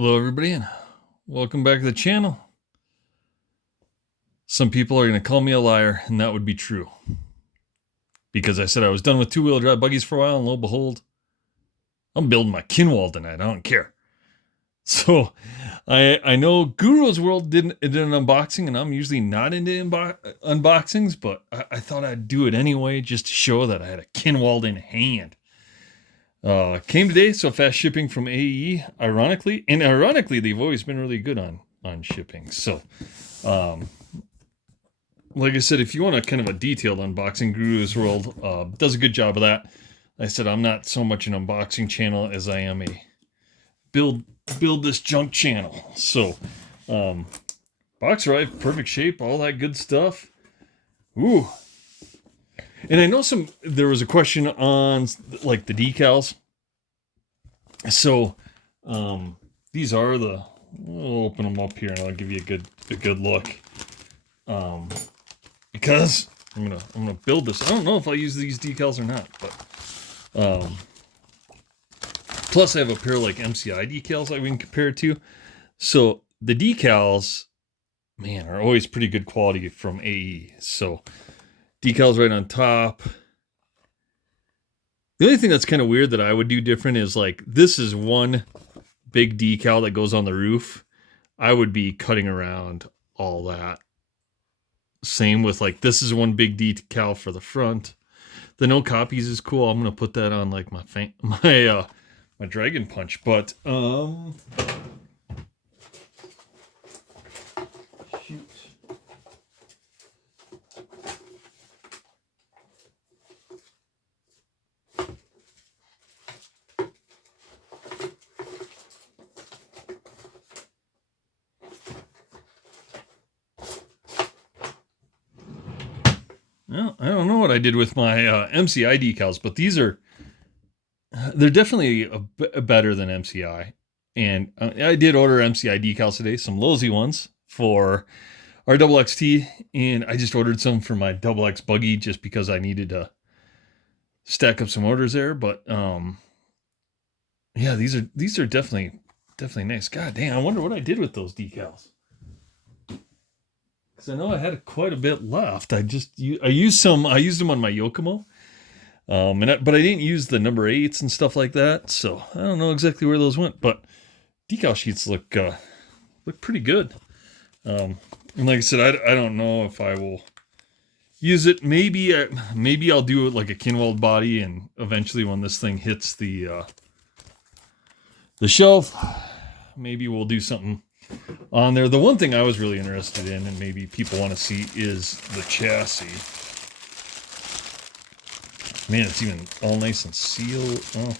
Hello everybody and welcome back to the channel. Some people are going to call me a liar, and that would be true. Because I said I was done with two-wheel drive buggies for a while, and lo and behold, I'm building my Kinwald tonight. I don't care. So, I know Guru's World did an unboxing, and I'm usually not into unboxings, but I thought I'd do it anyway just to show that I had a Kinwald in hand. Came today, so fast shipping from AE, ironically, they've always been really good on shipping. So, like I said, if you want a kind of a detailed unboxing, Guru's World does a good job of that. Like I said, I'm not so much an unboxing channel as I am a build this junk channel. So, box arrived, perfect shape, all that good stuff. Ooh. And I know there was a question on like the decals. So, these are we'll open them up here and I'll give you a good look. Because I'm gonna build this. I don't know if I'll use these decals or not, but, plus I have a pair of like MCI decals that we can compare it to. So the decals, man, are always pretty good quality from AE. So decals right on top. The only thing that's kind of weird that I would do different is like, this is one big decal that goes on the roof. I would be cutting around all that. Same with like, this is one big decal for the front. The no copies is cool. I'm going to put that on like my Dragon Punch, but, shoot. Well, I don't know what I did with my MCI decals, but they're definitely better than MCI. And I did order MCI decals today, some Lozy ones for our XXT, and I just ordered some for my XX buggy just because I needed to stack up some orders there. But yeah, these are definitely nice. God damn, I wonder what I did with those decals. Because I know I had quite a bit left. I used them on my Yokomo, but I didn't use the number 8s and stuff like that. So I don't know exactly where those went. But decal sheets look pretty good. And like I said, I don't know if I will use it. Maybe I'll do it like a Kinwald body, and eventually when this thing hits the shelf, maybe we'll do something on there. The one thing I was really interested in, and maybe people want to see, is the chassis. Man, it's even all nice and sealed. Oh.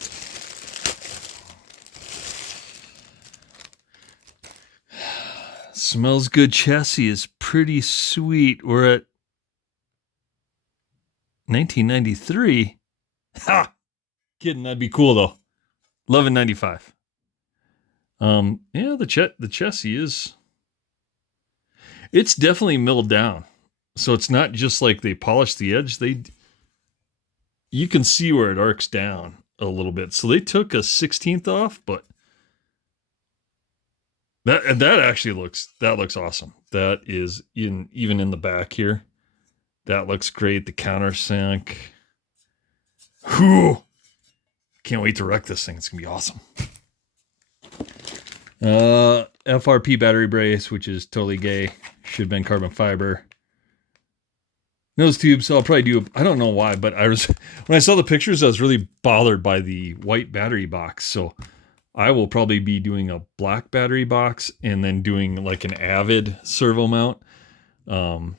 Smells good. Chassis is pretty sweet. We're at 1993. Ha! Kidding, that'd be cool though. 1195. Yeah, the chassis it's definitely milled down. So it's not just like they polished the edge. You can see where it arcs down a little bit. So they took a 16th off, but that actually looks awesome. That is even in the back here. That looks great. The countersink. Whew. Can't wait to wreck this thing. It's gonna be awesome. FRP battery brace, which is totally gay. Should have been carbon fiber. Nose tube, so I'll probably do, I don't know why, but when I saw the pictures, I was really bothered by the white battery box. So I will probably be doing a black battery box and then doing like an Avid servo mount. Or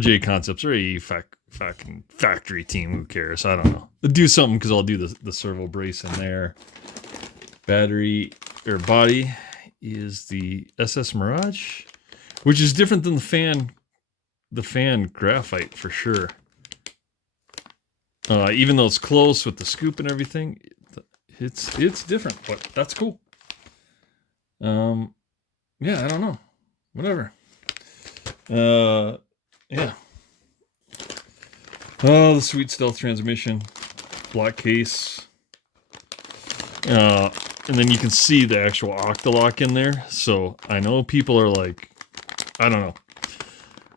J Concepts or a fucking factory team, who cares? I don't know. I'll do something because I'll do the servo brace in there. Battery or body is the SS Mirage, which is different than the fan graphite for sure. Even though it's close with the scoop and everything, it's different, but that's cool. Yeah, I don't know. Whatever. Yeah. Oh, the sweet stealth transmission, black case. And then you can see the actual Octalock in there. So I know people are like, I don't know.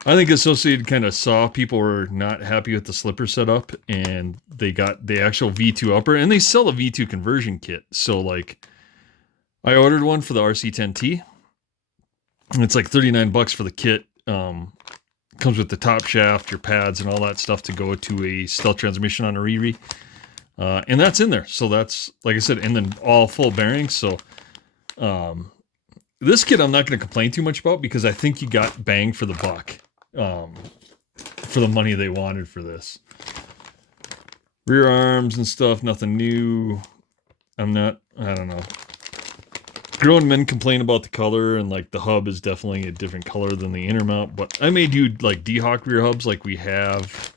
I think Associated kind of saw people were not happy with the slipper setup, and they got the actual V2 upper, and they sell a V2 conversion kit. So like, I ordered one for the RC10T, and it's like $39 for the kit. Comes with the top shaft, your pads, and all that stuff to go to a stealth transmission on a Riri. And that's in there. So that's, like I said, and then all full bearings. So this kit I'm not going to complain too much about, because I think you got bang for the buck for the money they wanted for this. Rear arms and stuff, nothing new. I don't know. Grown men complain about the color, and like the hub is definitely a different color than the inner mount, but I may do like D-Hawk rear hubs like we have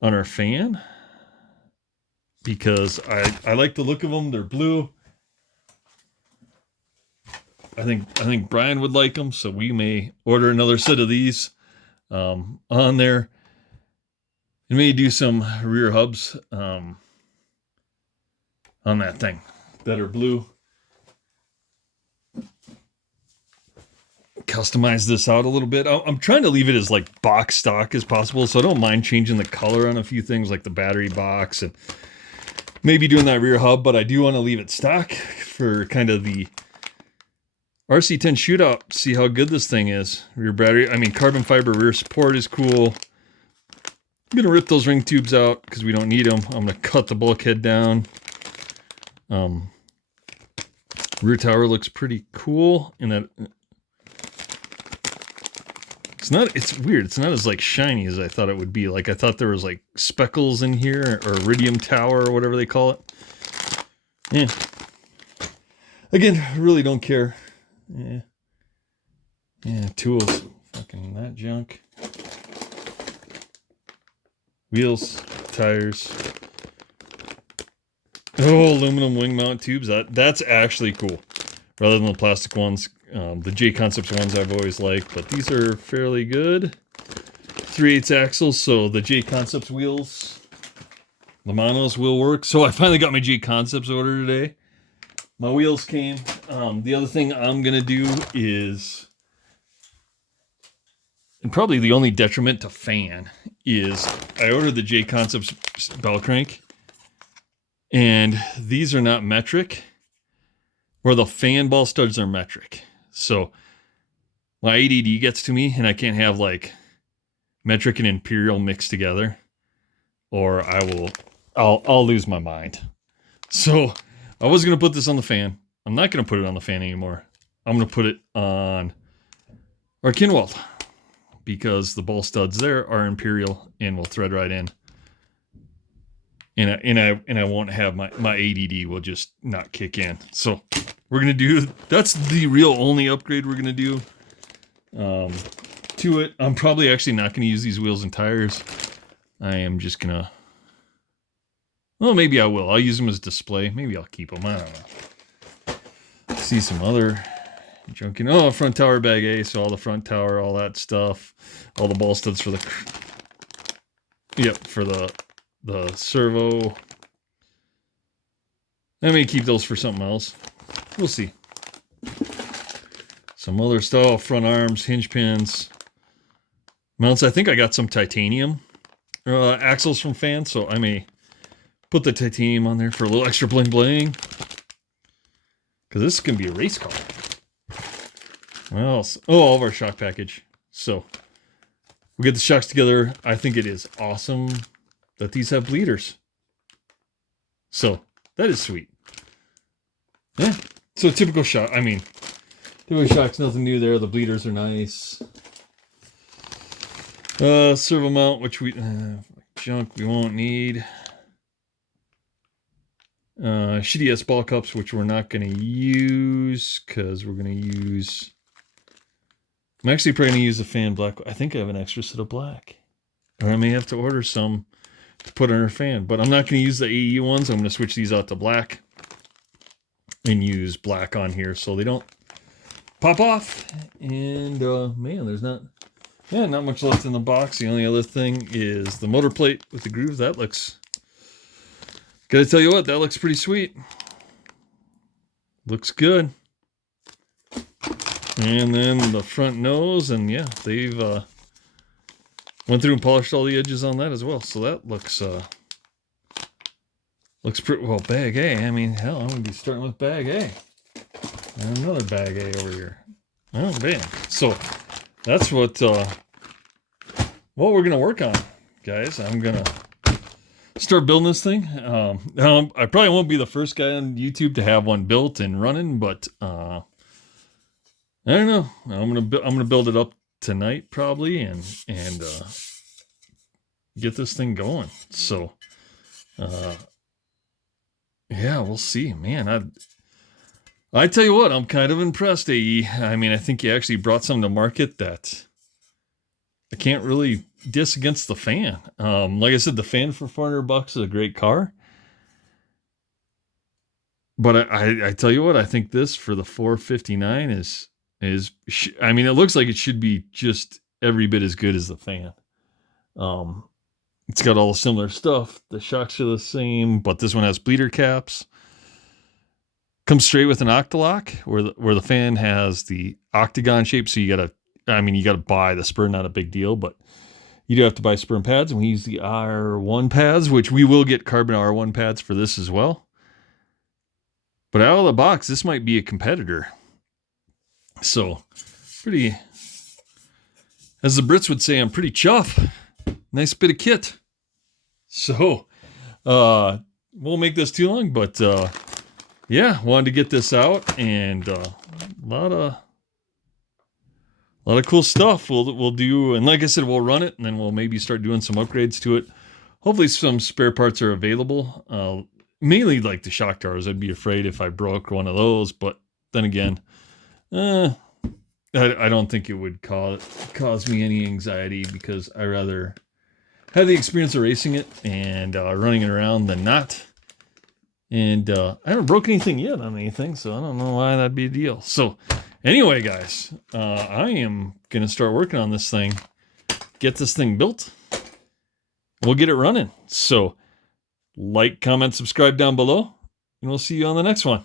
on our fan, because I like the look of them. They're blue. I think Brian would like them, so we may order another set of these on there, and maybe do some rear hubs on that thing that are blue. Customize this out a little bit. I'm trying to leave it as like box stock as possible, so I don't mind changing the color on a few things like the battery box and maybe doing that rear hub, but I do want to leave it stock for kind of the RC10 shootout. See how good this thing is. Rear battery, I mean carbon fiber rear support is cool. I'm gonna rip those ring tubes out because we don't need them. I'm gonna cut the bulkhead down. Rear tower looks pretty cool in that. It's weird. It's not as like shiny as I thought it would be. Like I thought there was like speckles in here, or iridium tower or whatever they call it. Yeah. Again, really don't care. Yeah. Yeah, tools. Fucking that junk. Wheels, tires. Oh, aluminum wing mount tubes. That's actually cool. Rather than the plastic ones. The J Concepts ones I've always liked, but these are fairly good. 3/8 axles, so the J Concepts wheels, the monos will work. So I finally got my J Concepts order today. My wheels came. The other thing I'm gonna do is, and probably the only detriment to fan, is I ordered the J Concepts bell crank, and these are not metric, where the fan ball studs are metric. So my ADD gets to me, and I can't have like metric and imperial mixed together, or I'll lose my mind. So I was gonna put this on the fan. I'm not gonna put it on the fan anymore. I'm gonna put it on our Kinwald, because the ball studs there are imperial and will thread right in. And I won't have my ADD will just not kick in. So we're gonna do, that's the real only upgrade we're gonna do to it. I'm probably actually not gonna use these wheels and tires. I am just gonna, well, maybe I will. I'll use them as display. Maybe I'll keep them. I don't know. See some other junking. Oh, front tower bag A. So all the front tower, all that stuff, all the ball studs for the, yep, for the servo. I may keep those for something else. We'll see. Some other stuff, front arms, hinge pins, mounts. I think I got some titanium axles from Fan, so I may put the titanium on there for a little extra bling bling. Because this is going to be a race car. What else? Oh, all of our shock package. So we'll get the shocks together. I think it is awesome that these have bleeders. So that is sweet. Yeah. So typical shock. I mean, typical shocks, nothing new there. The bleeders are nice. Servo mount, which we junk we won't need. Shitty S ball cups, which we're not going to use because we're going to use. I'm actually probably going to use the Fan black. I think I have an extra set of black, or I may have to order some to put on our fan. But I'm not going to use the AE ones. I'm going to switch these out to black and use black on here so they don't pop off. And man, there's not much left in the box. The only other thing is the motor plate with the groove. That looks, gotta tell you what, that looks pretty sweet. Looks good. And then the front nose, and yeah, they've went through and polished all the edges on that as well. So that looks pretty well. Bag A. I mean, hell, I'm gonna be starting with bag A. And another bag A over here. Oh man. So that's what we're gonna work on, guys. I'm gonna start building this thing. I probably won't be the first guy on YouTube to have one built and running, but I don't know. I'm gonna build it up tonight probably, and get this thing going. So, yeah, we'll see, man. I tell you what, I'm kind of impressed, AE. I mean, I think you actually brought something to market that I can't really diss against the fan. Like I said, the fan for $400 is a great car. But I tell you what, I think this for the $459 is I mean, it looks like it should be just every bit as good as the fan. It's got all the similar stuff. The shocks are the same, but this one has bleeder caps. Comes straight with an Octalock, where the fan has the octagon shape. So you gotta buy the spur. Not a big deal, but you do have to buy spur and pads. And we use the R1 pads, which we will get carbon R1 pads for this as well. But out of the box, this might be a competitor. So, pretty, as the Brits would say, I'm pretty chuff. Nice bit of kit. So, won't make this too long, but yeah, wanted to get this out, and a lot of cool stuff we'll do. And like I said, we'll run it, and then we'll maybe start doing some upgrades to it. Hopefully, some spare parts are available. Mainly like the shock towers. I'd be afraid if I broke one of those, but then again, I don't think it would cause me any anxiety, because I rather have the experience of racing it and running it around than not. And I haven't broke anything yet on anything, so I don't know why that'd be a deal. So anyway, guys, I am going to start working on this thing, get this thing built. We'll get it running. So like, comment, subscribe down below, and we'll see you on the next one.